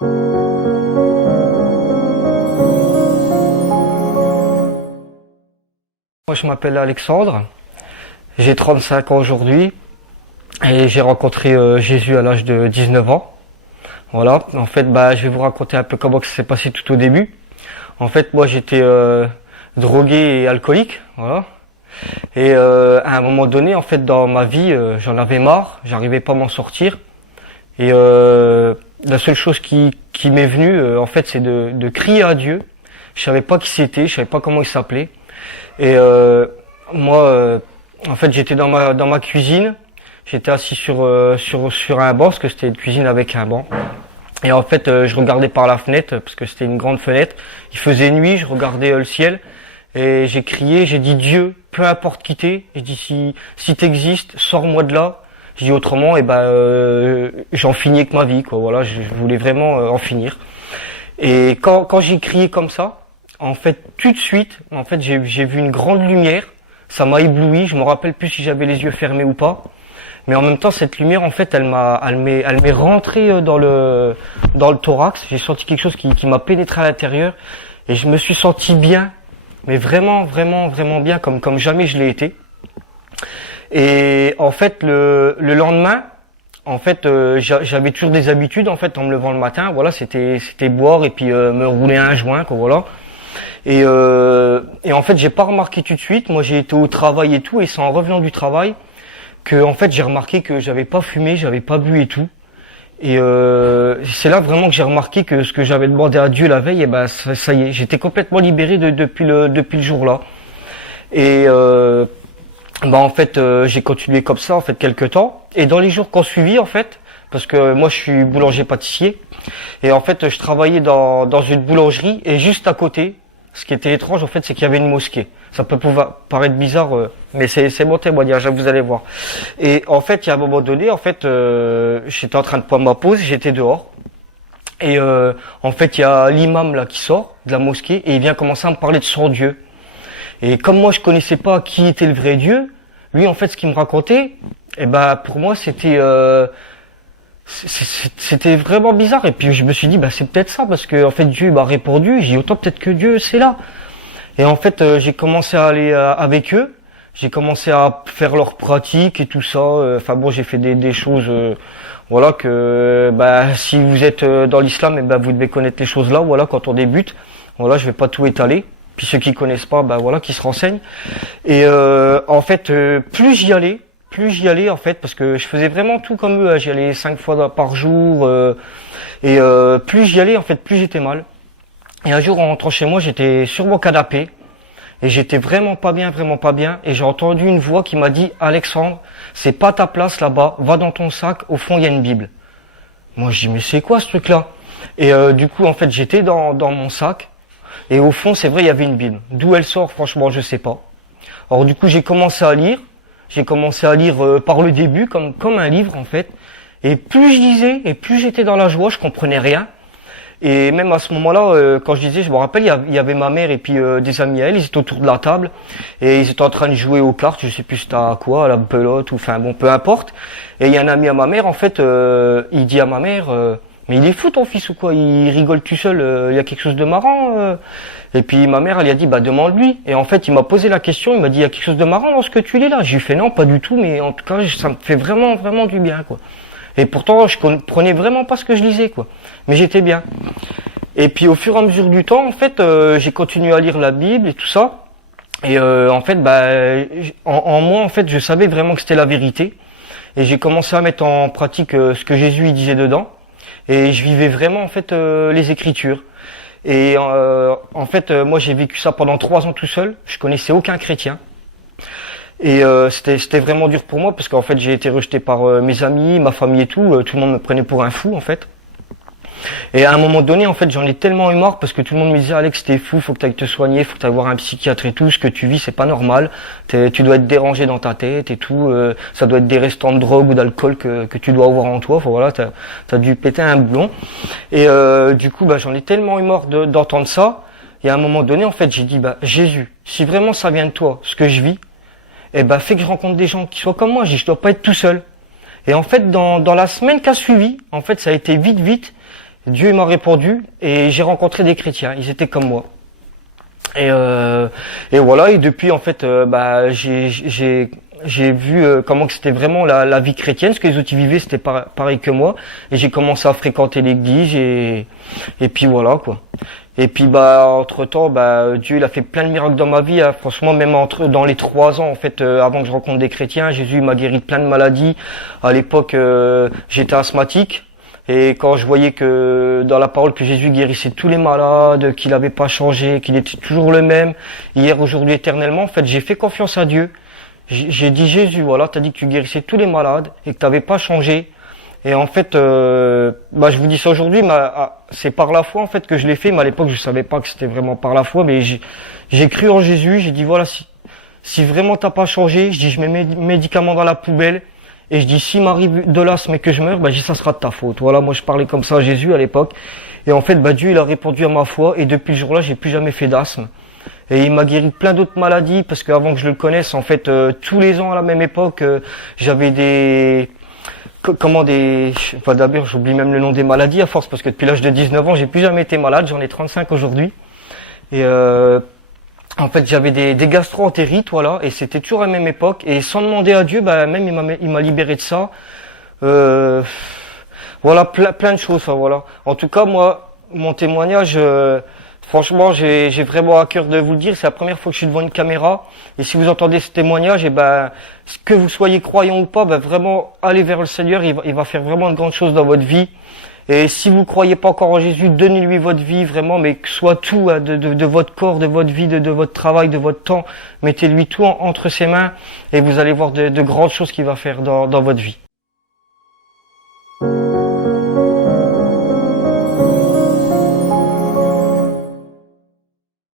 Moi, je m'appelle Alexandre, j'ai 35 ans aujourd'hui et j'ai rencontré Jésus à l'âge de 19 ans. Voilà, en fait, je vais vous raconter un peu comment ça s'est passé tout au début. En fait, moi, j'étais drogué et alcoolique, voilà. Et à un moment donné, en fait, dans ma vie, j'en avais marre, j'arrivais pas à m'en sortir. Et la seule chose qui m'est venue, en fait, c'est de crier à Dieu. Je savais pas qui c'était, je savais pas comment il s'appelait. Et moi, en fait, j'étais dans ma cuisine. J'étais assis sur un banc, parce que c'était une cuisine avec un banc. Et en fait, je regardais par la fenêtre, parce que c'était une grande fenêtre. Il faisait nuit, je regardais le ciel. Et j'ai crié, j'ai dit Dieu, peu importe qui t'es. J'ai dit si t'existes, sors-moi de là. J'ai dit autrement, j'en finis avec ma vie, quoi. Voilà, je voulais vraiment en finir. Et quand j'ai crié comme ça, en fait, tout de suite, en fait, j'ai vu une grande lumière. Ça m'a ébloui. Je me rappelle plus si j'avais les yeux fermés ou pas. Mais en même temps, cette lumière, en fait, elle m'est rentrée dans le thorax. J'ai senti quelque chose qui m'a pénétré à l'intérieur. Et je me suis senti bien. Mais vraiment, vraiment, vraiment bien, comme jamais je l'ai été. Et en fait, le lendemain, en fait, j'avais toujours des habitudes, en fait, en me levant le matin. Voilà, c'était boire et puis me rouler un joint, quoi, voilà. Et en fait, j'ai pas remarqué tout de suite. Moi, j'ai été au travail et tout, et c'est en revenant du travail que, en fait, j'ai remarqué que j'avais pas fumé, j'avais pas bu et tout. Et c'est là vraiment que j'ai remarqué que ce que j'avais demandé à Dieu la veille, ça y est, j'étais complètement libéré depuis le jour-là. Et en fait, j'ai continué comme ça en fait quelques temps. Et dans les jours qui ont suivi, en fait, parce que moi je suis boulanger-pâtissier, et en fait je travaillais dans une boulangerie, et juste à côté, ce qui était étrange en fait, c'est qu'il y avait une mosquée. Ça peut pouvoir paraître bizarre, mais c'est mon témoignage, vous allez voir. Et en fait, il y a un moment donné, en fait, j'étais en train de prendre ma pause, j'étais dehors. Et en fait, il y a l'imam là qui sort de la mosquée et il vient commencer à me parler de son Dieu. Et comme moi, je connaissais pas qui était le vrai Dieu, lui, en fait, ce qu'il me racontait, pour moi, c'était vraiment bizarre. Et puis je me suis dit, c'est peut-être ça, parce que en fait, Dieu m'a répondu. J'ai dit autant peut-être que Dieu, c'est là. Et en fait, j'ai commencé à aller avec eux. J'ai commencé à faire leurs pratiques et tout ça. Enfin bon, j'ai fait des choses, voilà que, si vous êtes dans l'islam, vous devez connaître les choses là. Voilà, quand on débute. Voilà, je vais pas tout étaler. Puis ceux qui connaissent pas, voilà, qui se renseignent. Et en fait, plus j'y allais en fait, parce que je faisais vraiment tout comme eux. J'y allais 5 fois par jour. Et plus j'y allais, en fait, plus j'étais mal. Et un jour, en rentrant chez moi, j'étais sur mon canapé. Et j'étais vraiment pas bien, vraiment pas bien. Et j'ai entendu une voix qui m'a dit, Alexandre, c'est pas ta place là-bas. Va dans ton sac. Au fond, il y a une Bible. Moi, je dis, mais c'est quoi ce truc-là? Et du coup, en fait, j'étais dans mon sac. Et au fond, c'est vrai, il y avait une Bible. D'où elle sort, franchement, je sais pas. Alors du coup, j'ai commencé à lire. J'ai commencé à lire par le début, comme un livre, en fait. Et plus je lisais, et plus j'étais dans la joie, je comprenais rien. Et même à ce moment-là, quand je disais, je me rappelle, il y avait ma mère et puis des amis à elle, ils étaient autour de la table et ils étaient en train de jouer aux cartes, je sais plus c'était à quoi, à la belote ou enfin bon, peu importe. Et il y a un ami à ma mère, en fait, il dit à ma mère, mais il est fou ton fils ou quoi, il rigole tout seul, il y a quelque chose de marrant. Et puis ma mère, elle lui a dit, demande-lui. Et en fait, il m'a posé la question, il m'a dit, il y a quelque chose de marrant dans ce que tu lis là. J'ai fait non, pas du tout, mais en tout cas, ça me fait vraiment, vraiment du bien, quoi. Et pourtant, je comprenais vraiment pas ce que je lisais, quoi. Mais j'étais bien. Et puis, au fur et à mesure du temps, en fait, j'ai continué à lire la Bible et tout ça. Et en fait, en moi, en fait, je savais vraiment que c'était la vérité. Et j'ai commencé à mettre en pratique ce que Jésus il disait dedans. Et je vivais vraiment, en fait, les Écritures. Et en fait, moi, j'ai vécu ça pendant 3 ans tout seul. Je connaissais aucun chrétien. Et c'était vraiment dur pour moi parce qu'en fait j'ai été rejeté par mes amis, ma famille et tout. Tout le monde me prenait pour un fou en fait. Et à un moment donné en fait j'en ai tellement eu marre parce que tout le monde me disait Alex t'es fou, faut que t'ailles te soigner, faut que t'ailles voir un psychiatre et tout. Ce que tu vis c'est pas normal. Tu dois être dérangé dans ta tête et tout. Ça doit être des restants de drogue ou d'alcool que tu dois avoir en toi. Enfin, voilà, t'as dû péter un boulon. Et du coup j'en ai tellement eu marre d'entendre ça. Et à un moment donné en fait j'ai dit Jésus, si vraiment ça vient de toi, ce que je vis. Fais que je rencontre des gens qui soient comme moi, je dois pas être tout seul. Et en fait, dans la semaine qui a suivi, en fait, ça a été vite. Dieu il m'a répondu et j'ai rencontré des chrétiens. Ils étaient comme moi. Et, euh, et voilà. Et depuis, en fait, j'ai vu comment que c'était vraiment la vie chrétienne. Ce que les autres y vivaient, c'était pareil que moi. Et j'ai commencé à fréquenter l'église et puis voilà quoi. Et puis entre temps, Dieu il a fait plein de miracles dans ma vie. Hein. Franchement, même dans les 3 ans, en fait, avant que je rencontre des chrétiens, Jésus m'a guéri de plein de maladies. À l'époque, j'étais asthmatique. Et quand je voyais que dans la parole que Jésus guérissait tous les malades, qu'il n'avait pas changé, qu'il était toujours le même, hier, aujourd'hui, éternellement, en fait, j'ai fait confiance à Dieu. J'ai dit Jésus, voilà, t'as dit que tu guérissais tous les malades et que t'avais pas changé. Et en fait, je vous dis ça aujourd'hui, c'est par la foi en fait que je l'ai fait. Mais à l'époque, je savais pas que c'était vraiment par la foi. Mais j'ai cru en Jésus. J'ai dit voilà, si vraiment t'as pas changé, je dis je mets mes médicaments dans la poubelle. Et je dis, s'il m'arrive de l'asthme et que je meurs, je dis, ça sera de ta faute. Voilà, moi je parlais comme ça à Jésus à l'époque. Et en fait, Dieu, il a répondu à ma foi. Et depuis ce jour-là, j'ai plus jamais fait d'asthme. Et il m'a guéri de plein d'autres maladies, parce qu'avant que je le connaisse, en fait, tous les ans à la même époque, j'avais d'abord, j'oublie même le nom des maladies à force, parce que depuis l'âge de 19 ans, j'ai plus jamais été malade. J'en ai 35 aujourd'hui. Et en fait, j'avais des gastro-entérites, voilà, et c'était toujours à la même époque. Et sans demander à Dieu, même il m'a libéré de ça. Voilà, plein de choses, voilà. En tout cas, moi, mon témoignage, franchement, j'ai vraiment à cœur de vous le dire. C'est la première fois que je suis devant une caméra. Et si vous entendez ce témoignage, que vous soyez croyant ou pas, vraiment, allez vers le Seigneur. Il va faire vraiment de grandes choses dans votre vie. Et si vous croyez pas encore en Jésus, donnez-lui votre vie vraiment, mais que soit tout de votre corps, de votre vie, de votre travail, de votre temps. Mettez-lui tout entre ses mains et vous allez voir de grandes choses qu'il va faire dans votre vie.